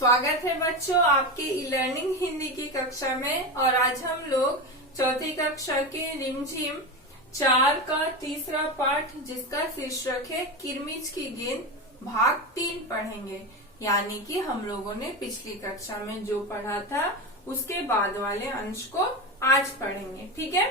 स्वागत है बच्चों आपके ई लर्निंग हिंदी की कक्षा में। और आज हम लोग चौथी कक्षा के रिमझिम 4 का तीसरा पाठ, जिसका शीर्षक है किरमिच की गेंद, भाग 3 पढ़ेंगे। यानी कि हम लोगों ने पिछली कक्षा में जो पढ़ा था उसके बाद वाले अंश को आज पढ़ेंगे। ठीक है,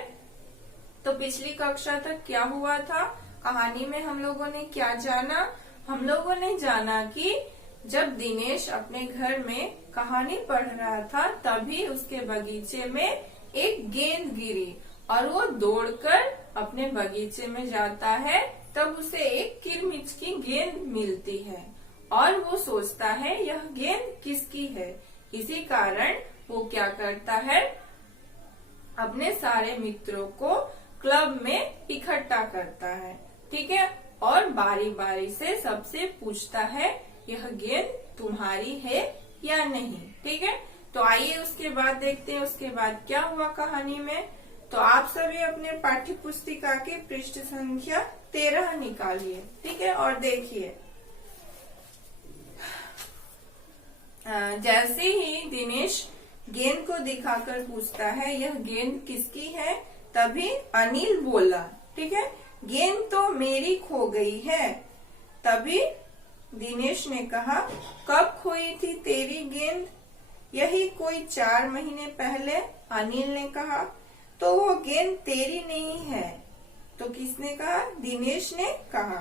तो पिछली कक्षा तक क्या हुआ था, कहानी में हम लोगों ने क्या जाना। हम लोगों ने जाना कि जब दिनेश अपने घर में कहानी पढ़ रहा था तभी उसके बगीचे में एक गेंद गिरी और वो दौड़कर अपने बगीचे में जाता है। तब उसे एक किरमिच की गेंद मिलती है और वो सोचता है यह गेंद किसकी है। इसी कारण वो क्या करता है, अपने सारे मित्रों को क्लब में इकट्ठा करता है। ठीक है, और बारी बारी से सबसे पूछता है यह गेंद तुम्हारी है या नहीं। ठीक है, तो आइए उसके बाद देखते हैं उसके बाद क्या हुआ कहानी में। तो आप सभी अपने पाठ्य पुस्तिका के पृष्ठ संख्या 13 निकालिए। ठीक है, और देखिए जैसे ही दिनेश गेंद को दिखाकर पूछता है यह गेंद किसकी है, तभी अनिल बोला, ठीक है, गेंद तो मेरी खो गई है। तभी दिनेश ने कहा, कब खोई थी तेरी गेंद? यही कोई 4 महीने पहले। अनिल ने कहा, तो वो गेंद तेरी नहीं है। तो किसने कहा? दिनेश ने कहा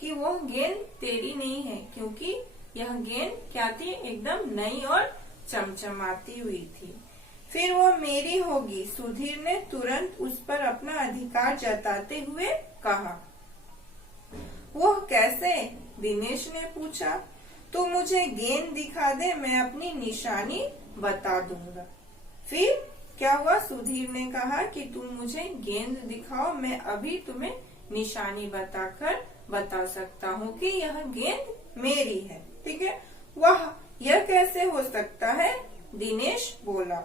कि वो गेंद तेरी नहीं है, क्योंकि यह गेंद क्या थी, एकदम नई और चमचमाती हुई थी। फिर वो मेरी होगी, सुधीर ने तुरंत उस पर अपना अधिकार जताते हुए कहा। वो कैसे? दिनेश ने पूछा। तू मुझे गेंद दिखा दे, मैं अपनी निशानी बता दूंगा। फिर क्या हुआ? सुधीर ने कहा कि तुम मुझे गेंद दिखाओ, मैं अभी तुम्हें निशानी बताकर बता सकता हूँ कि यह गेंद मेरी है। ठीक है, वाह, यह कैसे हो सकता है? दिनेश बोला।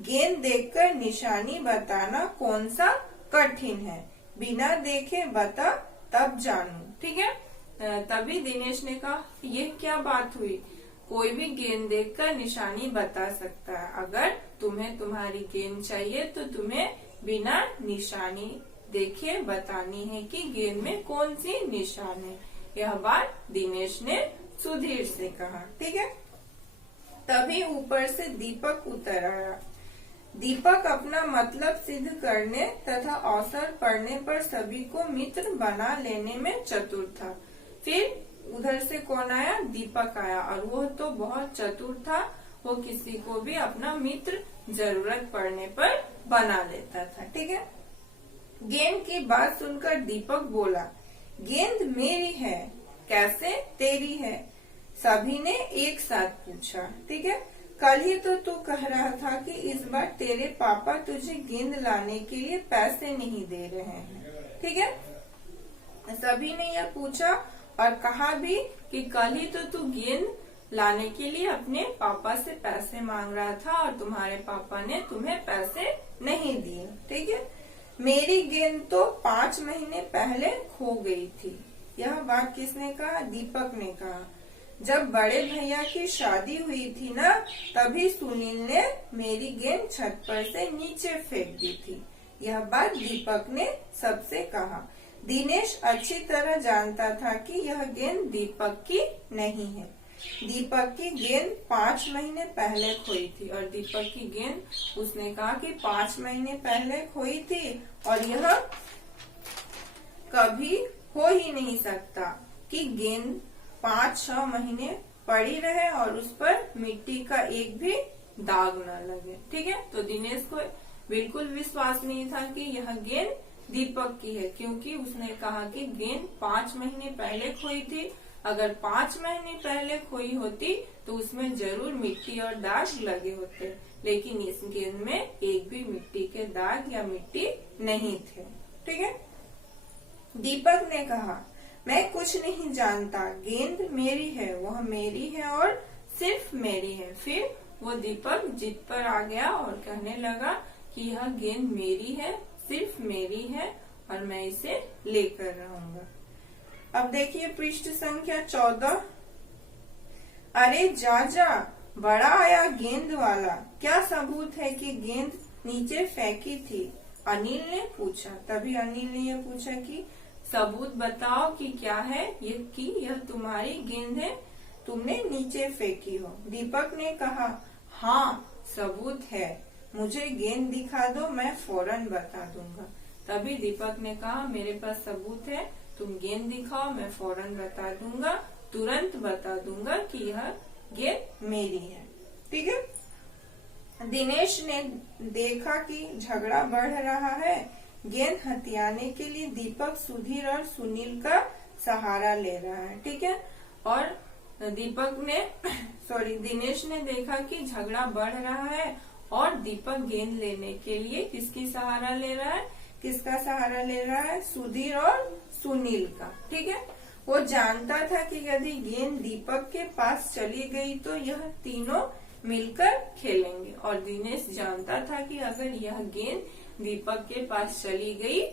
गेंद देखकर निशानी बताना कौन सा कठिन है, बिना देखे बता तब जानू। ठीक है, तभी दिनेश ने कहा, ये क्या बात हुई, कोई भी गेंद देखकर निशानी बता सकता है। अगर तुम्हें तुम्हारी गेंद चाहिए तो तुम्हें बिना निशानी देखे बतानी है कि गेंद में कौन सी निशान है। यह बात दिनेश ने सुधीर से कहा। ठीक है, तभी ऊपर से दीपक उतर आया। दीपक अपना मतलब सिद्ध करने तथा अवसर पड़ने पर सभी को मित्र बना लेने में चतुर था। फिर उधर से कौन आया? दीपक आया, और वो तो बहुत चतुर था, वो किसी को भी अपना मित्र जरूरत पड़ने पर बना लेता था। ठीक है, गेंद की बात सुनकर दीपक बोला, गेंद मेरी है। कैसे तेरी है? सभी ने एक साथ पूछा। ठीक है, कल ही तो तू कह रहा था कि इस बार तेरे पापा तुझे गेंद लाने के लिए पैसे नहीं दे रहे हैं। ठीक है, सभी ने यह पूछा और कहा भी कि कल ही तो तू गेंद लाने के लिए अपने पापा से पैसे मांग रहा था और तुम्हारे पापा ने तुम्हें पैसे नहीं दिए। ठीक है, मेरी गेंद तो 5 महीने पहले खो गई थी। यह बात किसने कहा? दीपक ने कहा। जब बड़े भैया की शादी हुई थी ना, तभी सुनील ने मेरी गेंद छत पर से नीचे फेंक दी थी। यह बात दीपक ने सबसे कहा। दिनेश अच्छी तरह जानता था कि यह गेंद दीपक की नहीं है। दीपक की गेंद 5 महीने पहले खोई थी, और दीपक की गेंद उसने कहा कि 5 महीने पहले खोई थी, और यह कभी हो ही नहीं सकता कि गेंद 5-6 महीने पड़ी रहे और उस पर मिट्टी का एक भी दाग न लगे। ठीक है, तो दिनेश को बिल्कुल विश्वास नहीं था कि यह गेंद दीपक की है, क्योंकि उसने कहा कि गेंद 5 महीने पहले खोई थी। अगर 5 महीने पहले खोई होती तो उसमें जरूर मिट्टी और दाग लगे होते, लेकिन इस गेंद में एक भी मिट्टी के दाग या मिट्टी नहीं थे। ठीक है, दीपक ने कहा, मैं कुछ नहीं जानता, गेंद मेरी है, वह मेरी है और सिर्फ मेरी है। फिर वो दीपक जिद पर आ गया और कहने लगा कि यह गेंद मेरी है, सिर्फ मेरी है, और मैं इसे लेकर रहूंगा। अब देखिए पृष्ठ संख्या 14। अरे जा जा, बड़ा आया गेंद वाला, क्या सबूत है कि गेंद नीचे फेंकी थी? अनिल ने पूछा। तभी अनिल ने यह पूछा कि सबूत बताओ कि क्या है ये, कि यह तुम्हारी गेंद है, तुमने नीचे फेंकी हो। दीपक ने कहा, हाँ सबूत है, मुझे गेंद दिखा दो, मैं फौरन बता दूंगा। तभी दीपक ने कहा, मेरे पास सबूत है, तुम गेंद दिखाओ, मैं फौरन बता दूंगा, तुरंत बता दूंगा कि यह गेंद मेरी है। ठीक है। दिनेश ने देखा कि झगड़ा बढ़ रहा है। गेंद हथियाने के लिए दीपक सुधीर और सुनील का सहारा ले रहा है। ठीक है। और दिनेश ने देखा कि झगड़ा बढ़ रहा है और दीपक गेंद लेने के लिए किसकी सहारा ले रहा है? किसका सहारा ले रहा है? सुधीर और सुनील का। ठीक है। वो जानता था कि यदि गेंद दीपक के पास चली गई तो यह तीनों मिलकर खेलेंगे, और दिनेश जानता था कि अगर यह गेंद दीपक के पास चली गई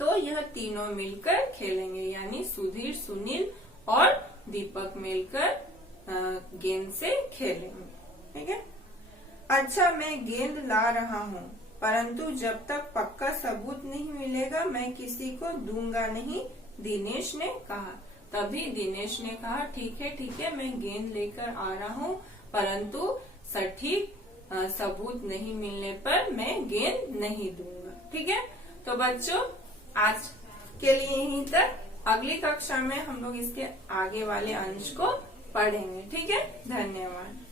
तो यह तीनों मिलकर खेलेंगे, यानी सुधीर, सुनील और दीपक मिलकर गेंद से खेलेंगे। ठीक है। अच्छा, मैं गेंद ला रहा हूँ, परंतु जब तक पक्का सबूत नहीं मिलेगा मैं किसी को दूंगा नहीं, दिनेश ने कहा। तभी दिनेश ने कहा, ठीक है, मैं गेंद लेकर आ रहा हूँ, परंतु सटीक सबूत नहीं मिलने पर मैं गेंद नहीं दूंगा। ठीक है। तो बच्चों, आज के लिए यहीं तक। अगली कक्षा में हम लोग इसके आगे वाले अंश को पढ़ेंगे। ठीक है। धन्यवाद।